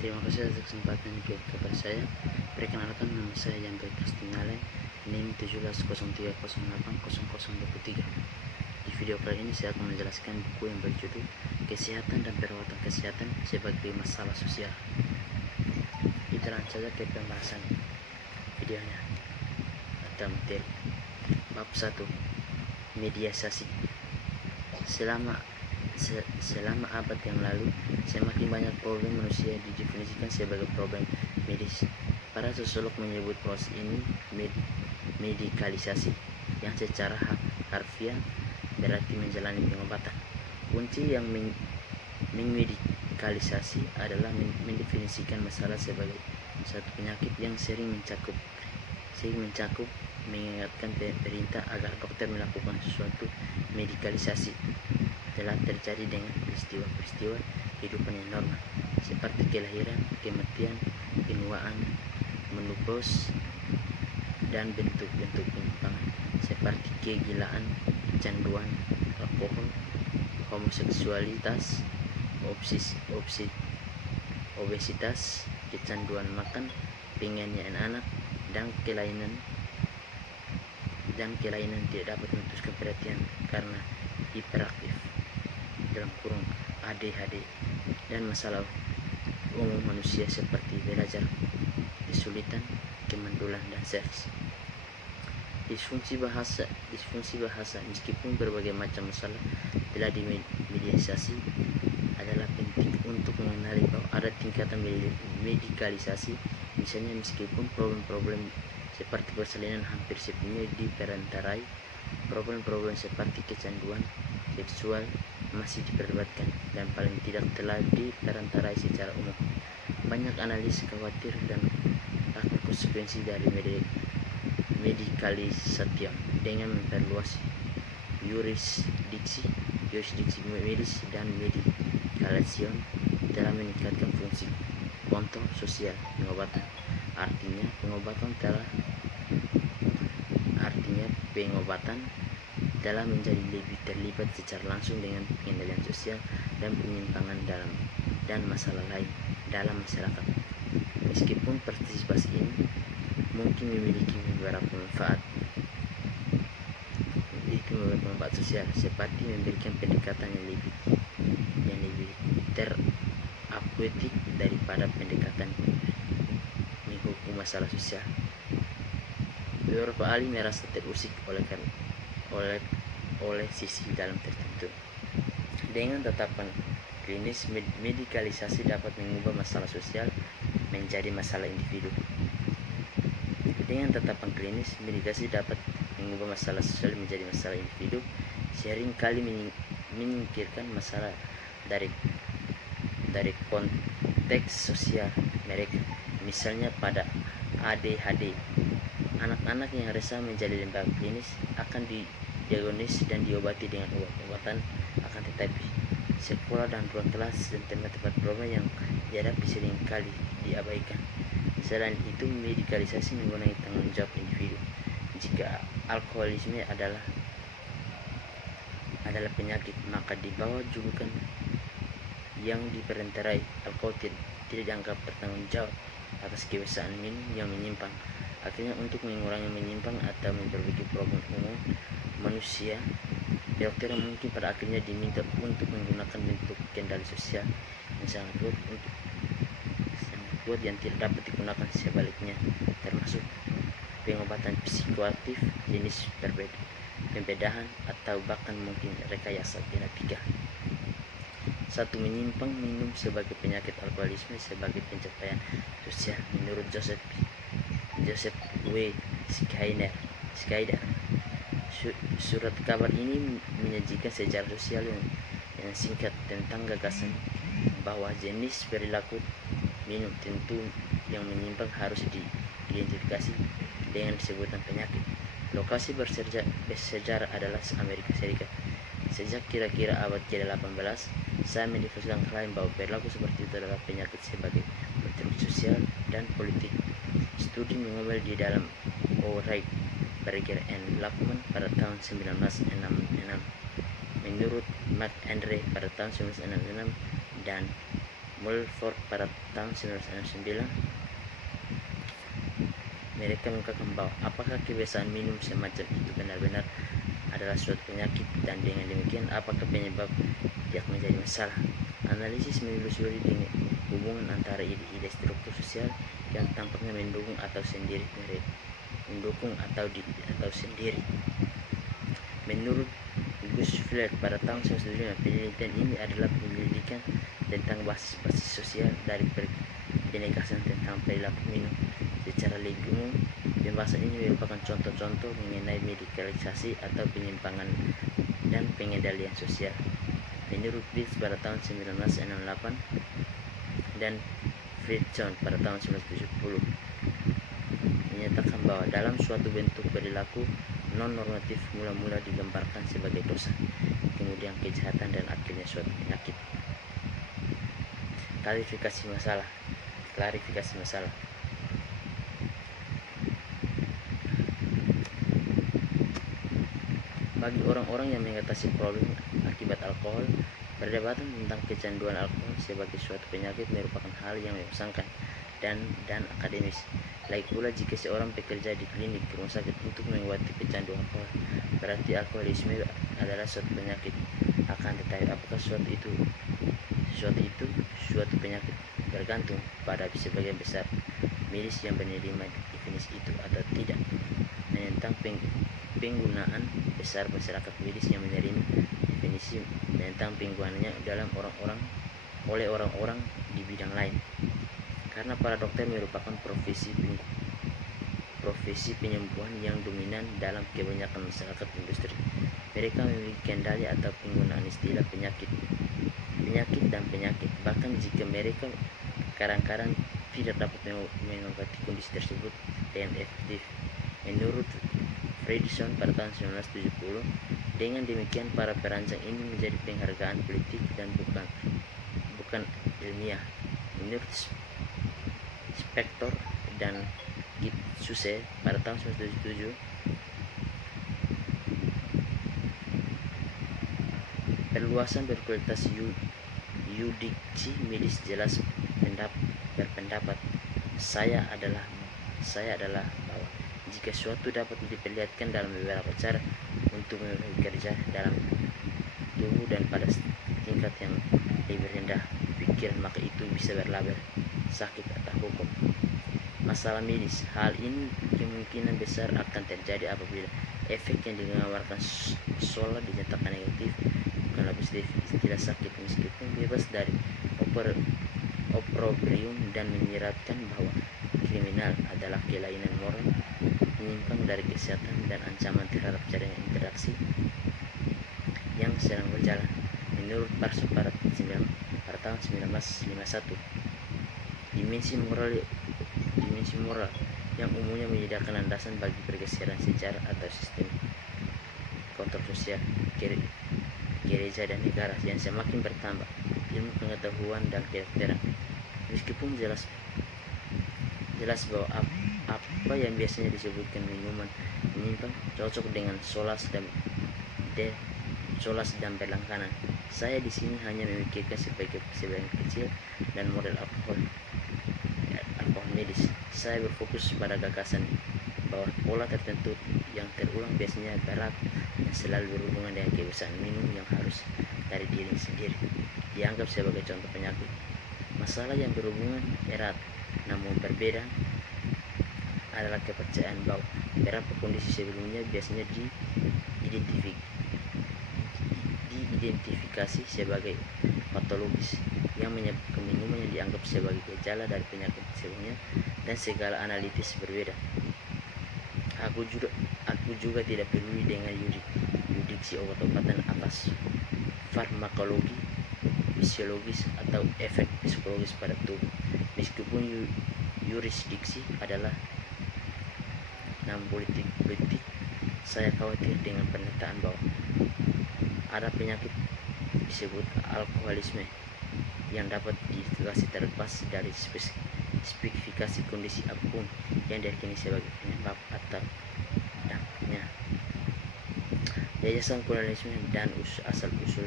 Terima kasih atas kesempatan yang diberikan kepada saya. Perkenalkan, nama saya Yanto Kristinale, NIM 1708080023. Di video kali ini saya akan menjelaskan buku yang berjudul Kesehatan dan Perawatan Kesehatan sebagai Masalah Sosial. Kita langsung saja ke pembahasan videonya atau materi. Bab 1, mediasasi. Selama abad yang lalu, semakin banyak problem manusia didefinisikan sebagai problem medis. Para sosiolog menyebut proses ini medikalisasi, yang secara harfiah berarti menjalani pengobatan. Kunci yang memedikalisasi adalah mendefinisikan masalah sebagai satu penyakit yang sering mencakup mengingatkan pemerintah agar dokter melakukan sesuatu. Medikalisasi telah terjadi dengan peristiwa-peristiwa kehidupan yang normal seperti kelahiran, kematian, penuaan, menopause, dan bentuk-bentuk penyimpangan seperti kegilaan, kecanduan alkohol, homoseksualitas, obesitas, kecanduan makan, penganiayaan anak, dan kelainan tidak dapat memutuskan perhatian karena hiperaktif (ADHD), dan masalah umum manusia seperti belajar kesulitan, kemandulan, dan seks. Disfungsi bahasa. Meskipun berbagai macam masalah telah dimediasi, adalah penting untuk mengenali bahwa ada tingkatan medikalisasi. Misalnya, meskipun problem-problem seperti persalinan hampir sepenuhnya diperantarai, problem-problem seperti kecanduan seksual masih diperdebatkan dan paling tidak telah diperantarai secara umum. Banyak analis khawatir dan akan konsekuensi dari medikalisasi dengan memperluas yurisdiksi medis, dan medikalisasi telah meningkatkan fungsi. Contoh sosial pengobatan, artinya pengobatan telah menjadi lebih terlibat secara langsung dengan pengendalian sosial dan penyimpangan dan masalah lain dalam masyarakat. Meskipun partisipasi ini mungkin memiliki beberapa manfaat sosial, seperti memberikan pendekatan yang lebih terapeutik daripada pendekatan menghukum masalah sosial. Beberapa ahli merasa terusik oleh sisi dalam tertentu. Dengan tatapan klinis, medikalisasi dapat mengubah masalah sosial menjadi masalah individu. Dengan tatapan klinis, medikasi dapat mengubah masalah sosial menjadi masalah individu, sering kali menyingkirkan masalah dari konteks sosial mereka. Misalnya pada ADHD, anak-anak yang resah menjadi lembaga klinis akan didiagnosis dan diobati dengan obat-obatan, akan tetapi sekolah dan ruang kelas dan tempat-tempat bermain yang dihadapi sering kali diabaikan. Selain itu, medikalisasi menggunakan tanggung jawab individu. Jika alkoholisme adalah penyakit, maka di bawah julukan yang diperantarai, alkohol tidak dianggap bertanggung jawab atas kebiasaan minum yang menyimpang. Akhirnya, untuk mengurangi menyimpang atau memperbaiki problem umum manusia, dokter mungkin pada akhirnya diminta untuk menggunakan bentuk kendali sosial yang sangat kuat yang tidak dapat digunakan sebaliknya, termasuk pengobatan psikoaktif jenis pembedahan atau bahkan mungkin rekayasa genetika. 1. Menyimpang minum sebagai penyakit alkoholisme sebagai pencapaian sosial. Menurut Joseph W. Schreiber, surat kabar ini menyajikan sejarah sosial yang singkat tentang gagasan bahwa jenis perilaku minum tentu yang menyimpang harus diidentifikasi dengan sebutan penyakit. Lokasi bersejarah adalah Amerika Serikat. Sejak kira-kira abad ke-18, saya mendefinisikan klaim bahwa perilaku seperti itu adalah penyakit sebagai kontribusi sosial dan politik. Studi mengambil di dalam O'Reilly, Berger, and Lachman pada tahun 1966. Menurut Mark Andre pada tahun 1966 dan Mulford pada tahun 1969, mereka mengungkapkan bahwa apakah kebiasaan minum semacam itu benar-benar adalah suatu penyakit, dan dengan demikian apakah penyebab yang menjadi masalah. Analisis menelusuri dengan hubungan antara ide-ide struktur sosial yang tampaknya mendukung atau sendiri. Menurut Gus Fleck pada tahun 1995, penelitian ini adalah penyelidikan tentang basis-basis sosial dari penegasan tentang perilaku minum. Secara lebih umum, pembahasan ini merupakan contoh-contoh mengenai medikalisasi atau penyimpangan dan pengendalian sosial. Menurut Briggs pada tahun 1968 dan Fridson pada tahun 1970, menyatakan bahwa dalam suatu bentuk perilaku non-normatif mula-mula digambarkan sebagai dosa, kemudian kejahatan, dan akhirnya suatu penyakit. Klarifikasi masalah. Bagi orang-orang yang mengatasi problem akibat alkohol, perdebatan tentang kecanduan alkohol sebagai suatu penyakit merupakan hal yang membosankan dan akademis. Lagi pula jika seorang bekerja di klinik rumah sakit untuk mengobati kecanduan alkohol, berarti alkoholisme adalah suatu penyakit. Akan tetapi apakah suatu penyakit bergantung pada sebagian besar medis yang menerima definisi itu atau tidak. Menentang penggunaan besar masyarakat medis yang menerima definisi tentang penggunaannya oleh orang-orang di bidang lain. Karena para dokter merupakan profesi penyembuhan yang dominan dalam kebanyakan masyarakat industri, mereka memiliki kendali atau penggunaan istilah penyakit dan penyakit, bahkan jika mereka kadang-kadang tidak dapat mengobati kondisi tersebut dengan efektif. Menurut Fredson pada tahun 1970, dengan demikian para perancang ini menjadi penghargaan politik dan bukan ilmiah. Menurut Spector dan Gitsuse pada tahun 1977, perluasan berkualitas yudiksi medis jelas berpendapat, saya adalah bahwa jika suatu dapat diperlihatkan dalam beberapa cara untuk bekerja dalam tubuh dan pada tingkat yang lebih rendah pikiran, maka itu bisa berlabel sakit atau hukum. Masalah medis. Hal ini kemungkinan besar akan terjadi apabila efek yang digambarkan soal dinyatakan negatif, bukanlah positif. Istilah sakit meskipun bebas dari opprobrium dan menyiratkan bahwa kriminal adalah kelainan moral, menyimpang dari kesehatan, dan ancaman terhadap jaringan interaksi yang sedang berjalan. Menurut Parson pada tahun 1951, dimensi moral yang umumnya menyediakan landasan bagi pergeseran sejarah atau sistem kontrol sosial gereja dan negara yang semakin bertambah. Ilmu pengetahuan dan kedokteran, meskipun jelas bahwa apa yang biasanya disebutkan minuman menyimpang cocok dengan solas dan berlangganan. Saya di sini hanya memikirkan sebagian kecil dan model alkohol medis. Saya berfokus pada gagasan bahwa pola tertentu yang terulang biasanya berat dan selalu berhubungan dengan kebiasaan minum yang harus dari diri sendiri dianggap sebagai contoh penyakit. Masalah yang berhubungan erat namun berbeda adalah kepercayaan bahwa beberapa kondisi sebelumnya biasanya diidentifikasi sebagai patologis yang menyebabkan minuman yang dianggap sebagai gejala dari penyakit sebelumnya, dan segala analitis berbeda. Aku juga tidak peduli dengan yudiksi obat-obatan atas farmakologi, fisiologis, atau efek psikologis pada tubuh. Meskipun yurisdiksi adalah politik, saya khawatir dengan pernyataan bahwa ada penyakit disebut alkoholisme yang dapat dideteksi terlepas dari spesifikasi kondisi apapun yang diyakini sebagai penyebab atau dampaknya. Yayasan kolonialisme dan asal-usul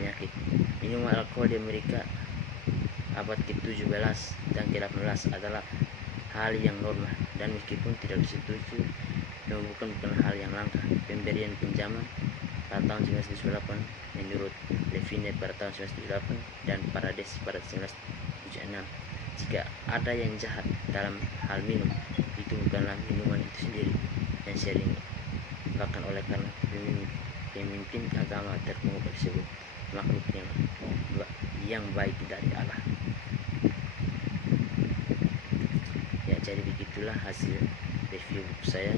penyakit minuman alkohol di Amerika abad ke-17 dan ke-18 adalah hal yang normal, dan meskipun tidak disetujui, bukan hal yang langka. Pemberian pinjaman pada tahun 1978 menurut Levine pada tahun 1978 dan Parades pada 1976. Jika ada yang jahat dalam hal minum, itu bukanlah minuman itu sendiri yang sering bahkan oleh karena pemimpin agama terkemuka tersebut makhluk yang baik dari Allah. Ya, jadi begitulah hasil review buku saya.